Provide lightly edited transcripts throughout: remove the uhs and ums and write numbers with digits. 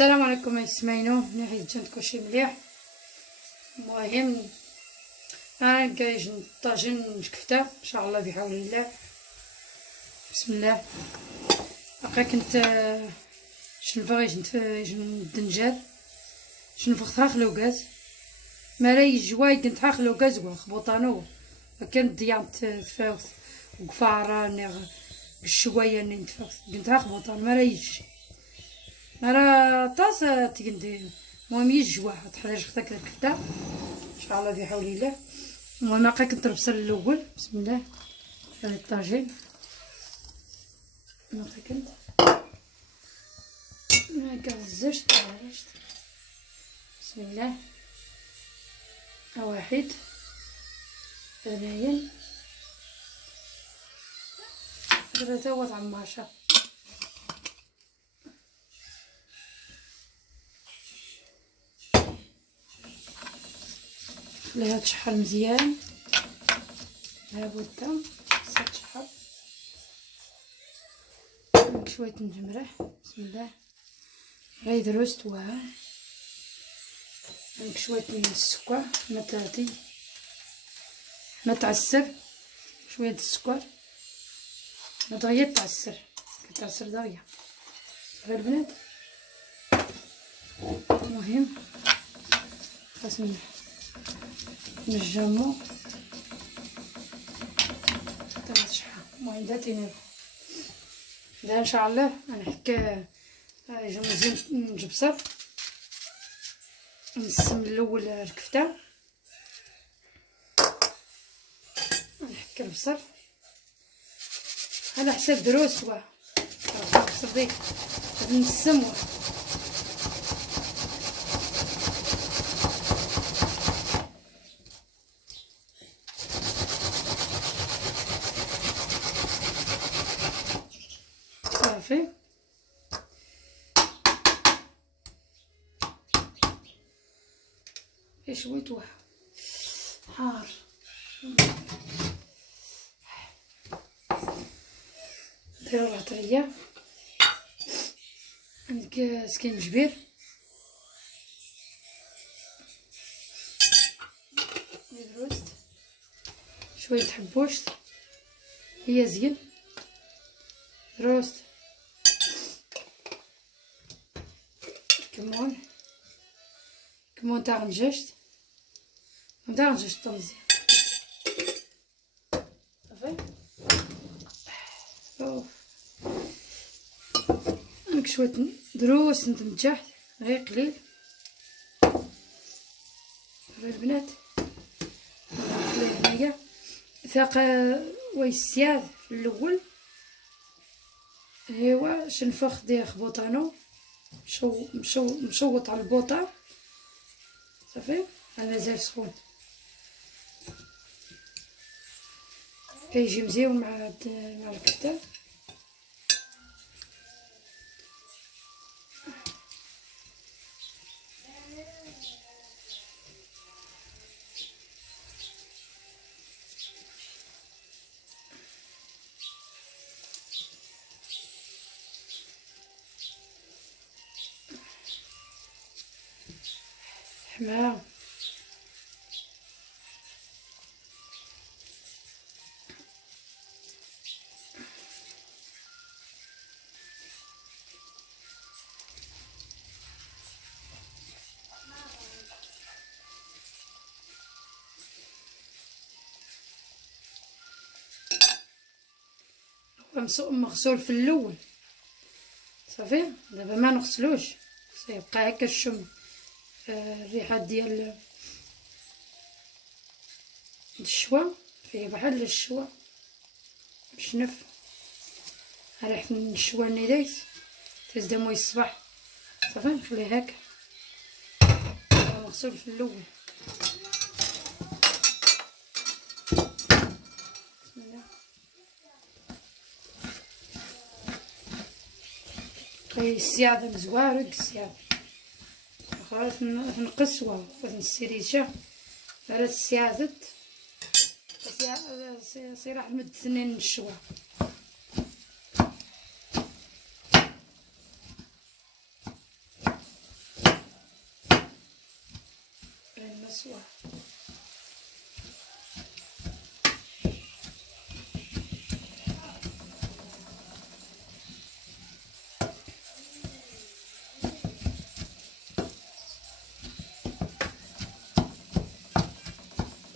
السلام عليكم يسمعينو. نحيد جنتكم شي مليح. المهم انا كايج طاجن كفته ان شاء الله بحول الله. بسم الله. هكا كنت شنفغ الدنجال شنفغ تاخلو غاز ماراي جواي كنت تاخلو غاز وخبوطانو كان ضيعت تفاوت وقفاره نغ شويه نتفاوت كنت تاخبوطان مارايش مرا طاس تقندي. المهم يجوا تحتاج تاكل الكفته ان شاء الله بحول الله. المهم هكا كنت البصل الاول. بسم الله. هذا الطاجين هكا كنت هكا الزجت بسم الله. واحد، اثنين، ثلاثة وطعماشة. خليها تشحر مزيان لابد تشحر. شوية نجمرح. بسم الله. غير دروست وها شوية السكر ما تعسر. شوية السكر ما دغيا تعسر كتعسر دغيا غير البنات. المهم خاصنا نجمو تاع الشحال. المهم داتينا دا ان شاء الله غنحك مزيان نجبصر نسم الاول الكفته نحك البصر على حساب دروس واه البصر ديك نسم صافي. شوية واه حار نديرو العطرية عندك سكينجبير روست شوية حبوشت هي زين روست كمون تاع غنجشت مزيان صافي. عندك شويه دروس نتمجح غير قليل البنات. نخليه هنايا ثاق ويسياد في الاول. ايوا شنفخ ديال خبوطانو مشوط على البوطه صافي. مازال سخون كيجي مزيان مع الكفته. حمام مغسول في الاول صافي. دابا ما نغسلوش سيبقى هكا الشم الريحه ديال الشوا فيه بحال الشوا بشنف ريحه الشوا نيدايس تزدا موي الصباح صافي. نخليه هكا مغسول في الاول. بسم الله. السياده مزوارق السياده خلاص نقصوا ونسيريشا على السيادة صراحة مد 2 الشوا. خلاص.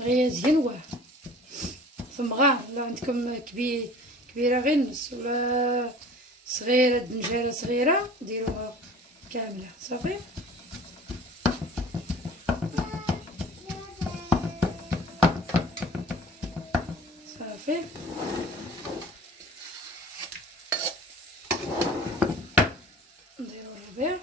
غير زين ثم لا عندكم كبيره غير نص، ولا صغيره دنجاله صغيره ديروها كامله صافي. صافي نديرو الربيع.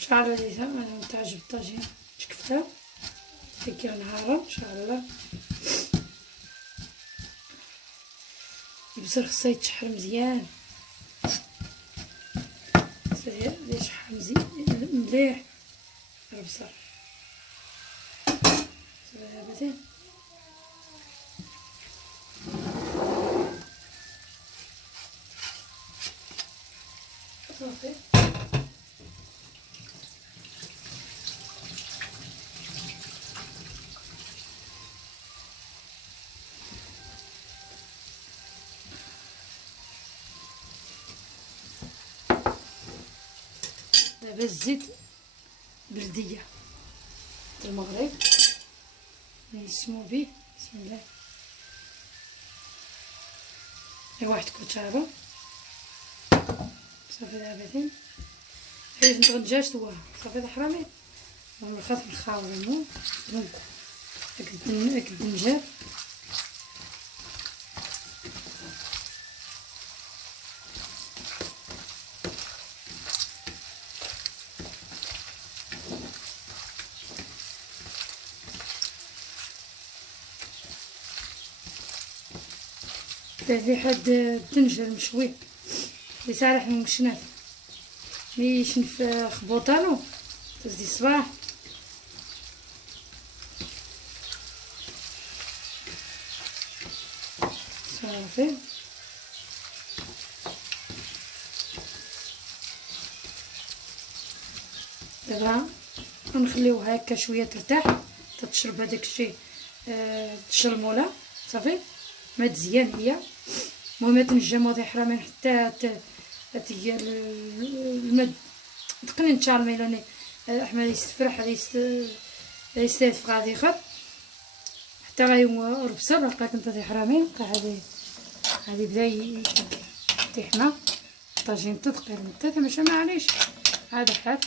ان شاء الله لذيذه، انا تعجب الطاجين شكفتها فكر نهارا ان شاء الله. البصل خصو يتشحر مزيان، يشحر مزيان مليح البصل صافي. صافي دابا الزيت بلديه د المغرب نسمو به. بسم الله. غير واحد كوتشابه صافي. دابا عايز نتغنجاش توا صافي د حرامي ونخاف نخاولو هاك الدنجال. فيه حد الدنجال مشوي اللي صالح مشنف ملي يشنف خبوطالو تزدي الصباح. صافي دابا نخليوها هكا شويه ترتاح تتشرب هذاك الشيء الشرموله صافي. ما تزيان هي المهم تنجم وضي حرامين حتى تيا الماء تقنين تشالمي لوني احمد يستفرح يستهدف غادي خط حتى غيوم ربصر لقاك انت حرامين بقى هذه بدا تيحنا طاجين تدقير متاتا ماشي معليش هذا حال.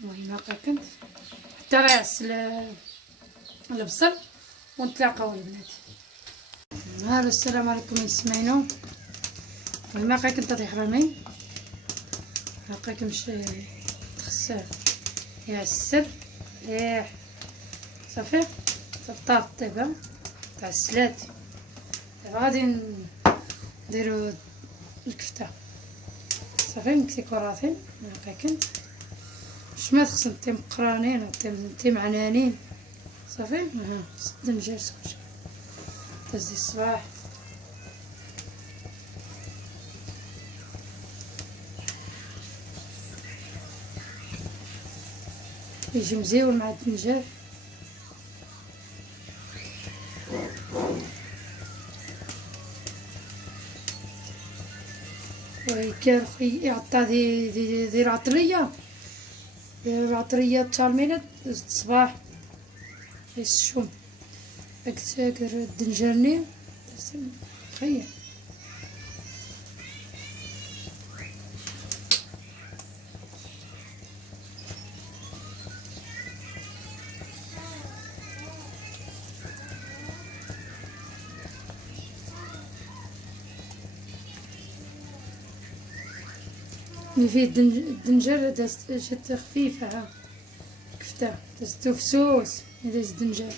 المهم هكا كنت حتى غيعس البصل ونتلاقاو البنات. هلا السلام عليكم يسمعينو. المهم هكا كنت طيح رامي هكا كنمشي تخسر يعسر مليح صافي. صفطات دابا تاع السلات. دابا غادي نديرو الكفته صافي. نكسيكو راسي هكا كنت شمات خصنا نتي مقرانين نتي معنانين صافي. ها سد نجالس كلشي تزي الصباح. يجي مزيون مع الدنجال ويكار يعطى دير عطريه تشالمينات الصباح الشوم اكتاكر الدنجالني خير. اللي فيه الدنجر جات خفيفة ها كفتة دازتو فسوس داز الدنجر.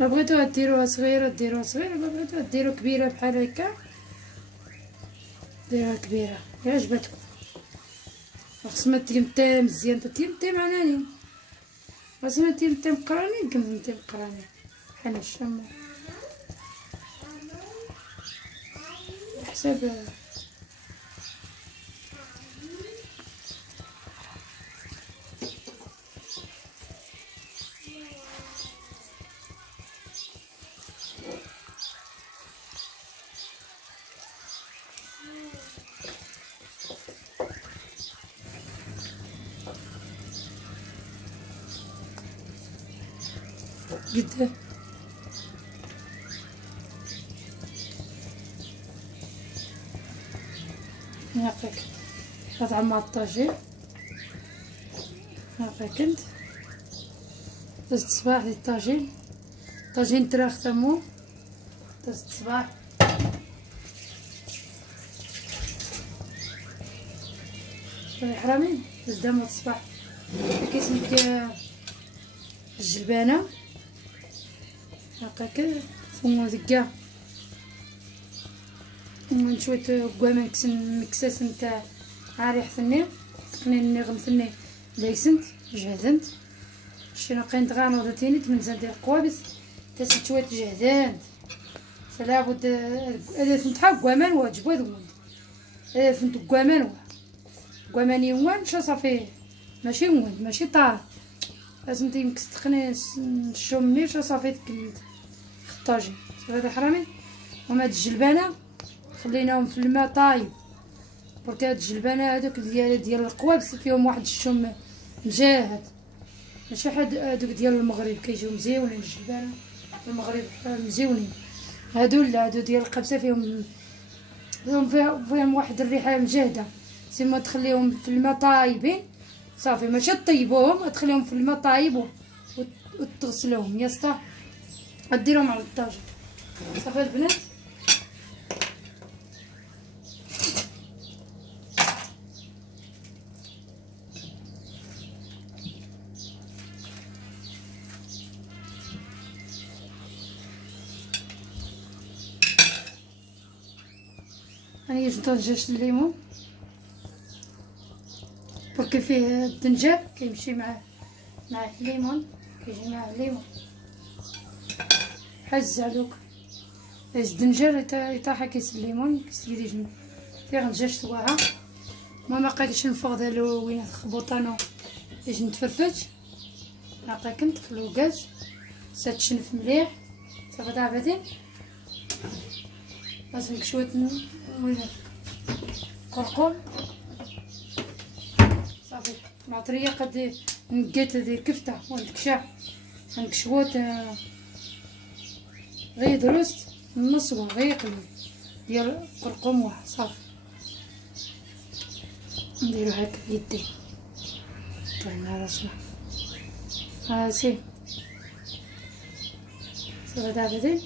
ما بغيتوها ديروها صغيرة ديروها صغيرة، ما بغيتوها ديرو كبيرة بحال هكا ديروها كبيرة اللي عجبتكم. خصنا تيمتام مزيان تيمتام عنانين، خصنا تيمتام قرانين تيمتام قرانين بحال الشمو حساب. قد نعطيك هاد عما الطاجين نعطيك انت دازت الصباح ديال الطاجين تراخ تمو دازت الصباح. حرامين دازت دام الصباح كيسميك الجلبانة هكاك ثم دقا من شويه كوامان مكساس نتاع عاري حثني تقنيني غمثني ليسنت جهدنت شنو قينت غانوضتيني تمنزل ديال القوابس تسد شويه جهدان فلا بد هذا فهمت حق كوامان واجب ودون هذا فهمت كوامان يوان شا صافي ماشي وين ماشي طار لازم تيمكس تقني الشومني شا صافي تكملت طاجين هذا حرامي. وما هاد الجلبانه خليناهم في الماء طايب برك هاد الجلبانه هادوك ديال القوابس فيهم واحد الشم مجاهد ماشي حد هادوك ديال المغرب كيجيو مزيونين الجلبانه في المغرب مزيونين هادو لا هادو ديال القبسه فيهم واحد الريحه مجاهده سيما تخليهم في الماء طايبين صافي ماشي طيبوهم تخليهم في الماء طايب وتغسلوهم يسطا غديرهم على الطاجين صافي البنات. هاني جبت طنجاج الليمون برك فيه الدنجال كيمشي مع الليمون كيجي مع الليمون بحال الزعلوك الدنجال يطيح كيس الليمون كيسيدي جنب فيه دجاج سواها ما بقيتش نفضلو وين خبوطانو يجي نتفرفج نعطيك كنت خلوكاز تشنف مليح صافي دابا لازم شويه قرقم صافي معطريه قد نقيت هذه الكفته ونكشع نكشوت غير درست النص غير قليل ديال قرقم صافي نديرو هكا بيدي طينا راسنا هاسي صافي دابا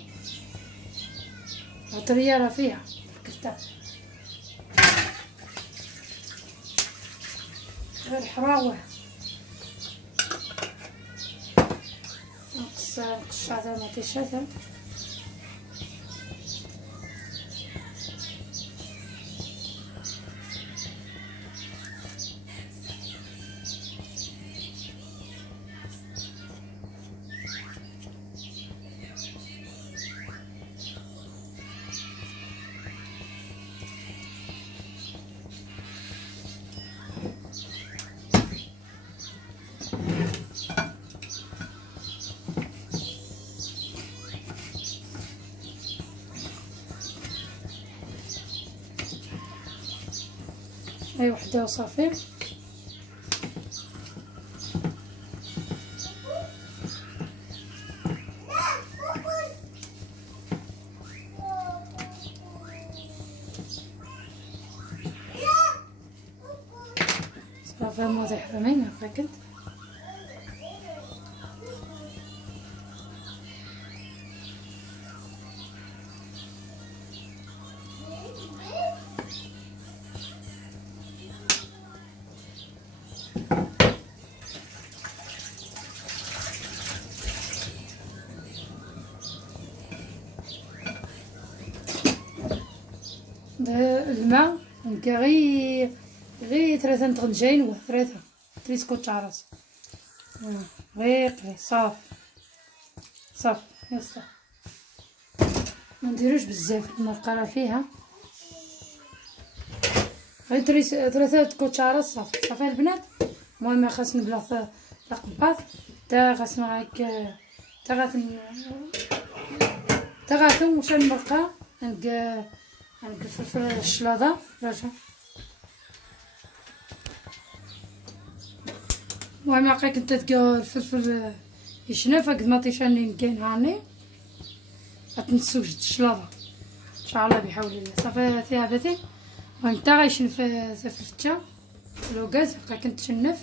عطريه راه فيها الكفته غير حراوه نقص القشاطه ما تيشاتها هاي وحده وصافي صافي موضوع حرامين هكا كنت الماء نلقى غير 3 نطنجين و 3 كوتشارات غير قليل صافي يسطا ما نديروش بزاف المرقه راه فيها غير 3 كوتشارات صافي البنات. المهم خاص نبلا قباط تا خاصنا هكا تا غاثم واش المرقه نلقى الفلفل الشلاضه راجع. المهم هاكا كنت تلقى الفلفل يشنف قد ما طيشاني كاين هاني غتنسوش الشلاضه ان شاء الله بحول الله. صافي فيها بثي المهم تا غيشنف الفتة لوكاز بقى كنت تشنف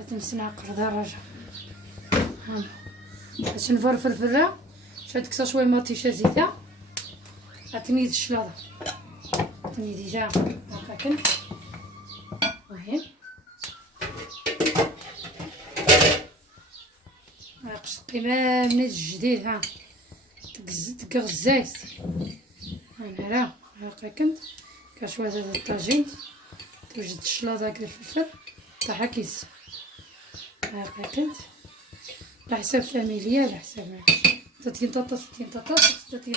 غتنسنا قرضها راجع. باش نفور الفلفله شاد كسا شويه ما طيشه زيته غتنيد الشلاضه تنيد ديجا هاكا كنت المهم قشط قيمه من الجديد ها تقغزايز انا هاكا كنت كشويه د الطاجين توجد الشلاضه كدا الفلفل طاح كيس هاكا كنت على حساب فاميليا على حساب 30 طاطا 30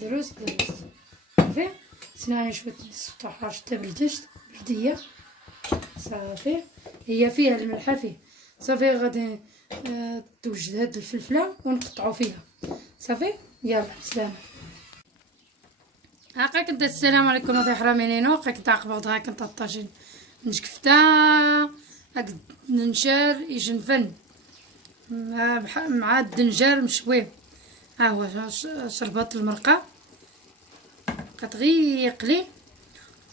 دروس صافي سناني شويه السطوح شتا بلديه صافي هي فيها الملحه فيه صافي غادي توجد هاد الفلفله ونقطعو فيها صافي. يلا سلام. هاكا كنت السلام عليكم ودي حرامينينو هاكا كنت عقبض هاكا كنت الطاجين نجكفتا هاك الدنجار يجنفن مع الدنجار مشوي ها هو شربات المرقه كتغي يقلي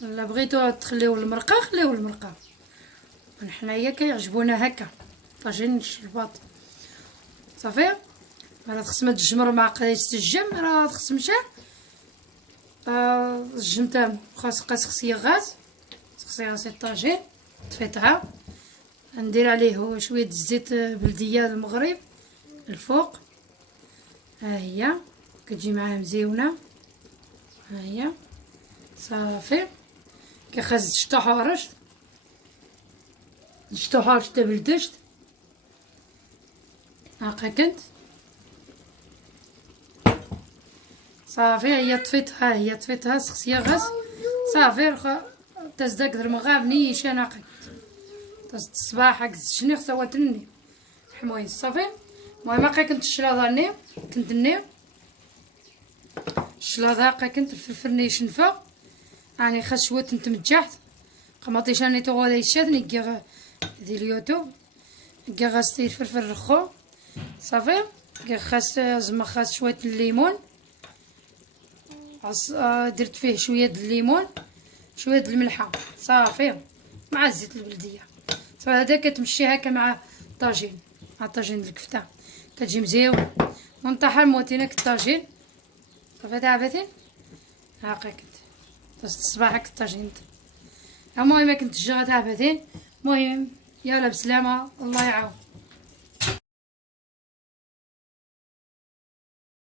ولا بغيتو تخليو المرقه خليو المرقه. حنايا كيعجبونا هكا طاجين الشربات صافي. راه خص ما تجمر مع قضيه الجم راه خص مشى الجم تاعو خاص غاز الطاجين طفيتها ندير عليه شويه الزيت بلديه المغرب الفوق ها هي كتجي معاه مزيونه ها هي صافي. كيخرج شطوحورش تا بلدشت هاكا كنت صافي هي طفيتها سقسيه غاز صافي رخا تزدك المغاب نيشان هاكا تزد الصباح هاك شني خصها تني حموين صافي. المهم هاكا كنت الشلاضه كنت الشلاضه هاكا كنت الفلفل يشنفا يعني خاص شويه تمجحت قماطيش راني تو غادي يشادني كي ديال اليوتيوب كي غاستي الفلفل رخو صافي. كي خاص شويه الليمون درت فيه شويه الليمون شويه الملحه صافي مع الزيت البلديه صافي. هذا كتمشي هكا مع الطاجين الكفته كتجي مزيونه ونطيح الموتينه الطاجين صافي تعبتي هاكا كنت الصباح هاك الطاجين. المهم كنت جا تعبتي المهم يلا بسلامه الله يعاون.